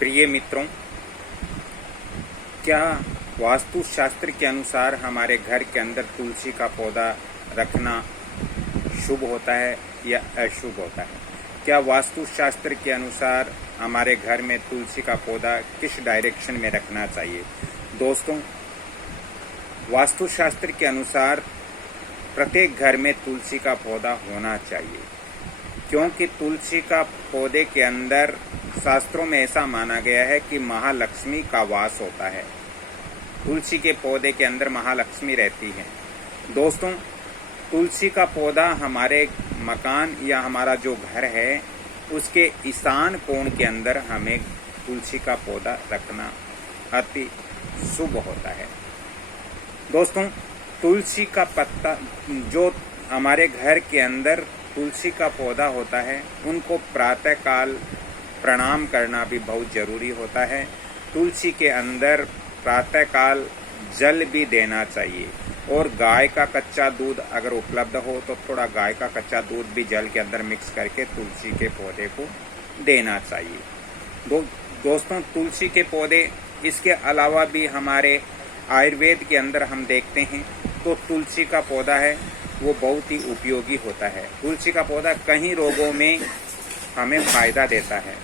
प्रिय मित्रों, क्या वास्तुशास्त्र के अनुसार हमारे घर के अंदर तुलसी का पौधा रखना शुभ होता है या अशुभ होता है? क्या वास्तुशास्त्र के अनुसार हमारे घर में तुलसी का पौधा किस डायरेक्शन में रखना चाहिए? दोस्तों, वास्तुशास्त्र के अनुसार प्रत्येक घर में तुलसी का पौधा होना चाहिए, क्योंकि तुलसी का पौधे के अंदर शास्त्रों में ऐसा माना गया है कि महालक्ष्मी का वास होता है। तुलसी के पौधे के अंदर महालक्ष्मी रहती है। दोस्तों, तुलसी का पौधा हमारे मकान या हमारा जो घर है उसके ईशान कोण के अंदर हमें तुलसी का पौधा रखना अति शुभ होता है। दोस्तों, तुलसी का पत्ता जो हमारे घर के अंदर तुलसी का पौधा होता है उनको प्रातःकाल प्रणाम करना भी बहुत जरूरी होता है। तुलसी के अंदर प्रातःकाल जल भी देना चाहिए और गाय का कच्चा दूध अगर उपलब्ध हो तो थोड़ा गाय का कच्चा दूध भी जल के अंदर मिक्स करके तुलसी के पौधे को देना चाहिए। दोस्तों, तुलसी के पौधे इसके अलावा भी हमारे आयुर्वेद के अंदर हम देखते हैं तो तुलसी का पौधा है वो बहुत ही उपयोगी होता है। तुलसी का पौधा कई रोगों में हमें फायदा देता है।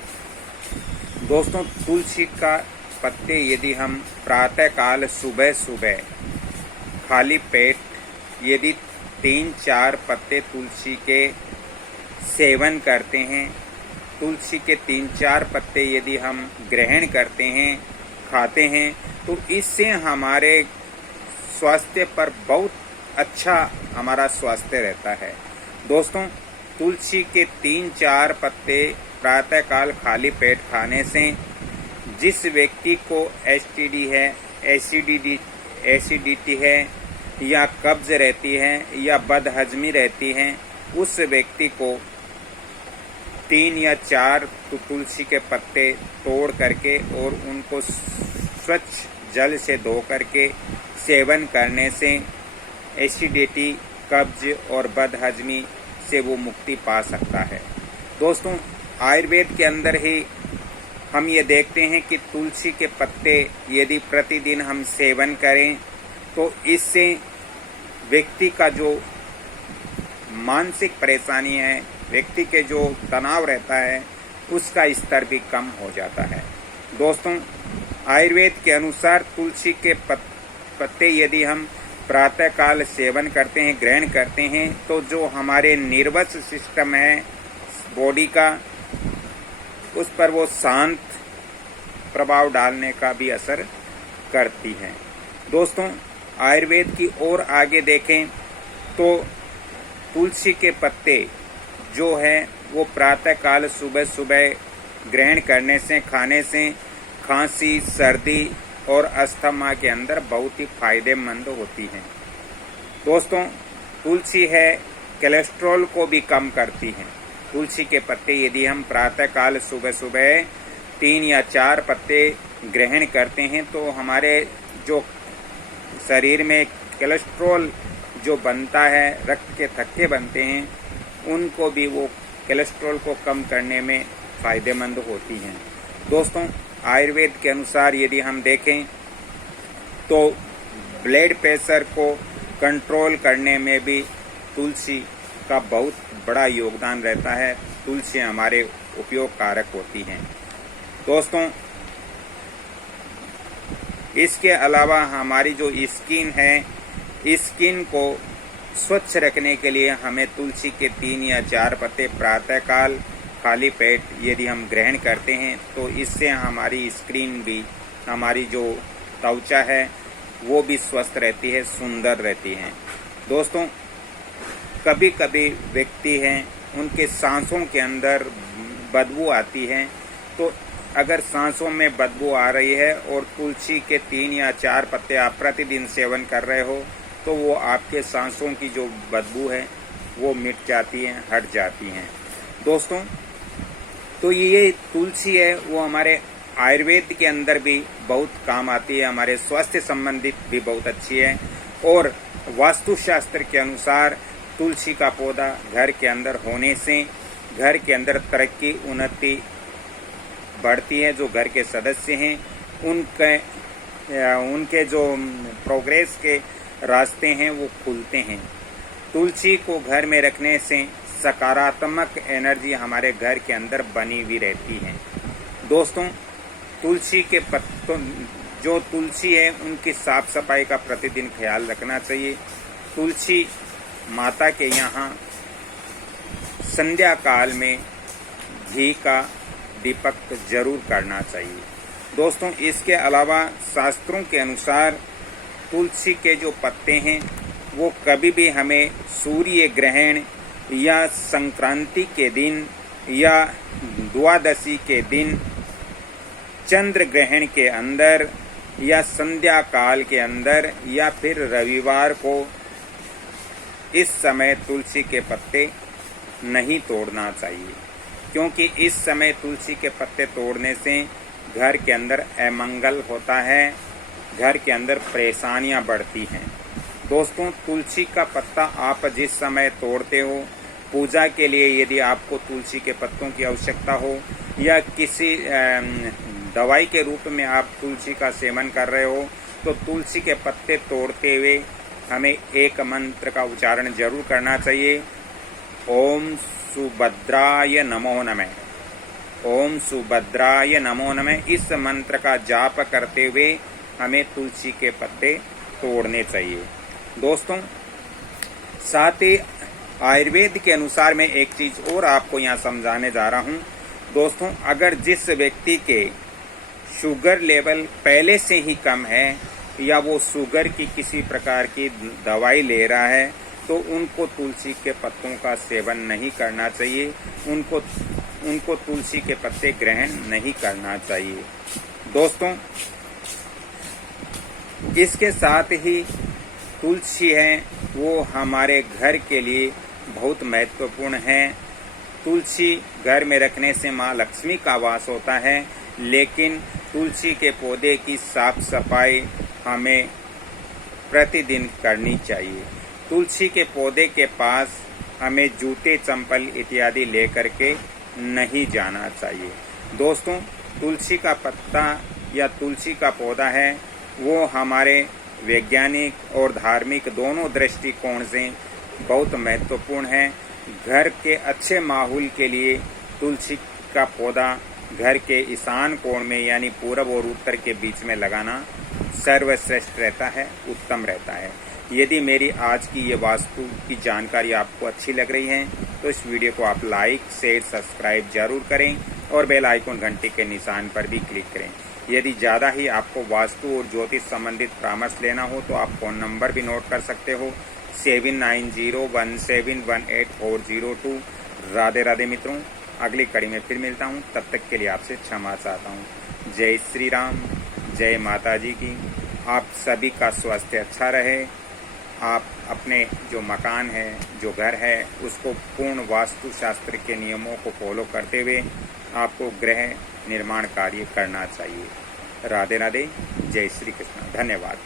दोस्तों, तुलसी का पत्ते यदि हम प्रातःकाल सुबह सुबह खाली पेट यदि 3-4 पत्ते तुलसी के सेवन करते हैं, तुलसी के 3-4 पत्ते यदि हम ग्रहण करते हैं, खाते हैं, तो इससे हमारे स्वास्थ्य पर बहुत अच्छा हमारा स्वास्थ्य रहता है। दोस्तों, तुलसी के 3-4 पत्ते प्रातःकाल खाली पेट खाने से जिस व्यक्ति को एसटीडी है, एसिडिटी है या कब्ज रहती है या बदहजमी रहती है, उस व्यक्ति को 3 या 4 तुलसी के पत्ते तोड़ करके और उनको स्वच्छ जल से धो करके सेवन करने से एसिडिटी, कब्ज और बदहजमी से वो मुक्ति पा सकता है। दोस्तों, आयुर्वेद के अंदर ही हम ये देखते हैं कि तुलसी के पत्ते यदि प्रतिदिन हम सेवन करें तो इससे व्यक्ति का जो मानसिक परेशानी है, व्यक्ति के जो तनाव रहता है, उसका स्तर भी कम हो जाता है। दोस्तों, आयुर्वेद के अनुसार तुलसी के पत्ते यदि हम प्रातःकाल सेवन करते हैं, ग्रहण करते हैं, तो जो हमारे नर्वस सिस्टम है बॉडी का, उस पर वो शांत प्रभाव डालने का भी असर करती है। दोस्तों, आयुर्वेद की ओर आगे देखें तो तुलसी के पत्ते जो है वो प्रातःकाल सुबह सुबह ग्रहण करने से, खाने से खांसी, सर्दी और अस्थमा के अंदर बहुत ही फायदेमंद होती है। दोस्तों, तुलसी है कोलेस्ट्रॉल को भी कम करती है। तुलसी के पत्ते यदि हम प्रातःकाल सुबह सुबह 3 या 4 पत्ते ग्रहण करते हैं तो हमारे जो शरीर में कोलेस्ट्रॉल जो बनता है, रक्त के थक्के बनते हैं, उनको भी वो कोलेस्ट्रॉल को कम करने में फायदेमंद होती हैं। दोस्तों, आयुर्वेद के अनुसार यदि हम देखें तो ब्लड प्रेशर को कंट्रोल करने में भी तुलसी का बहुत बड़ा योगदान रहता है। तुलसी हमारे उपयोग कारक होती हैं। दोस्तों, इसके अलावा हमारी जो स्किन है, स्किन को स्वच्छ रखने के लिए हमें तुलसी के 3 या 4 पत्ते प्रातःकाल खाली पेट यदि हम ग्रहण करते हैं तो इससे हमारी स्किन भी, हमारी जो त्वचा है वो भी स्वस्थ रहती है, सुंदर रहती है। दोस्तों, कभी कभी व्यक्ति हैं उनके सांसों के अंदर बदबू आती है, तो अगर सांसों में बदबू आ रही है और तुलसी के 3 या 4 पत्ते आप प्रतिदिन सेवन कर रहे हो तो वो आपके सांसों की जो बदबू है वो मिट जाती है, हट जाती हैं। दोस्तों, तो ये तुलसी है वो हमारे आयुर्वेद के अंदर भी बहुत काम आती है, हमारे स्वास्थ्य संबंधित भी बहुत अच्छी है। और वास्तुशास्त्र के अनुसार तुलसी का पौधा घर के अंदर होने से घर के अंदर तरक्की, उन्नति बढ़ती है, जो घर के सदस्य हैं उनके जो प्रोग्रेस के रास्ते हैं वो खुलते हैं। तुलसी को घर में रखने से सकारात्मक एनर्जी हमारे घर के अंदर बनी हुई रहती है। दोस्तों, तुलसी के पत्तों, जो तुलसी है उनकी साफ सफाई का प्रतिदिन ख्याल रखना चाहिए। तुलसी माता के यहाँ संध्या काल में घी का दीपक जरूर करना चाहिए। दोस्तों, इसके अलावा शास्त्रों के अनुसार तुलसी के जो पत्ते हैं वो कभी भी हमें सूर्य ग्रहण या संक्रांति के दिन या द्वादशी के दिन, चंद्र ग्रहण के अंदर या संध्या काल के अंदर या फिर रविवार को, इस समय तुलसी के पत्ते नहीं तोड़ना चाहिए, क्योंकि इस समय तुलसी के पत्ते तोड़ने से घर के अंदर अमंगल होता है, घर के अंदर परेशानियां बढ़ती हैं। दोस्तों, तुलसी का पत्ता आप जिस समय तोड़ते हो, पूजा के लिए यदि आपको तुलसी के पत्तों की आवश्यकता हो या किसी दवाई के रूप में आप तुलसी का सेवन कर रहे हो, तो तुलसी के पत्ते तोड़ते हुए हमें एक मंत्र का उच्चारण जरूर करना चाहिए। ओम सुभद्राय नमो नमः, ओम सुभद्राय नमो नमः। इस मंत्र का जाप करते हुए हमें तुलसी के पत्ते तोड़ने चाहिए। दोस्तों, साथ ही आयुर्वेद के अनुसार मैं एक चीज और आपको यहाँ समझाने जा रहा हूँ। दोस्तों, अगर जिस व्यक्ति के शुगर लेवल पहले से ही कम है या वो शुगर की किसी प्रकार की दवाई ले रहा है, तो उनको तुलसी के पत्तों का सेवन नहीं करना चाहिए, उनको तुलसी के पत्ते ग्रहण नहीं करना चाहिए। दोस्तों, इसके साथ ही तुलसी है वो हमारे घर के लिए बहुत महत्वपूर्ण है। तुलसी घर में रखने से माँ लक्ष्मी का वास होता है, लेकिन तुलसी के पौधे की साफ सफाई हमें प्रतिदिन करनी चाहिए। तुलसी के पौधे के पास हमें जूते, चंपल इत्यादि लेकर के नहीं जाना चाहिए। दोस्तों, तुलसी का पत्ता या तुलसी का पौधा है वो हमारे वैज्ञानिक और धार्मिक दोनों दृष्टिकोण से बहुत महत्वपूर्ण है। घर के अच्छे माहौल के लिए तुलसी का पौधा घर के ईशान कोण में यानी पूरब और उत्तर के बीच में लगाना सर्वश्रेष्ठ रहता है, उत्तम रहता है। यदि मेरी आज की ये वास्तु की जानकारी आपको अच्छी लग रही है तो इस वीडियो को आप लाइक, शेयर, सब्सक्राइब जरूर करें और बेल आइकन घंटी के निशान पर भी क्लिक करें। यदि ज़्यादा ही आपको वास्तु और ज्योतिष संबंधित परामर्श लेना हो तो आप फ़ोन नंबर भी नोट कर सकते हो 7901718402। राधे राधे मित्रों, अगली कड़ी में फिर मिलता हूँ, तब तक के लिए आपसे क्षमा चाहता हूँ। जय श्री राम, जय माता जी की। आप सभी का स्वास्थ्य अच्छा रहे। आप अपने जो मकान है, जो घर है, उसको पूर्ण वास्तु शास्त्र के नियमों को फॉलो करते हुए आपको गृह निर्माण कार्य करना चाहिए। राधे राधे, जय श्री कृष्ण, धन्यवाद।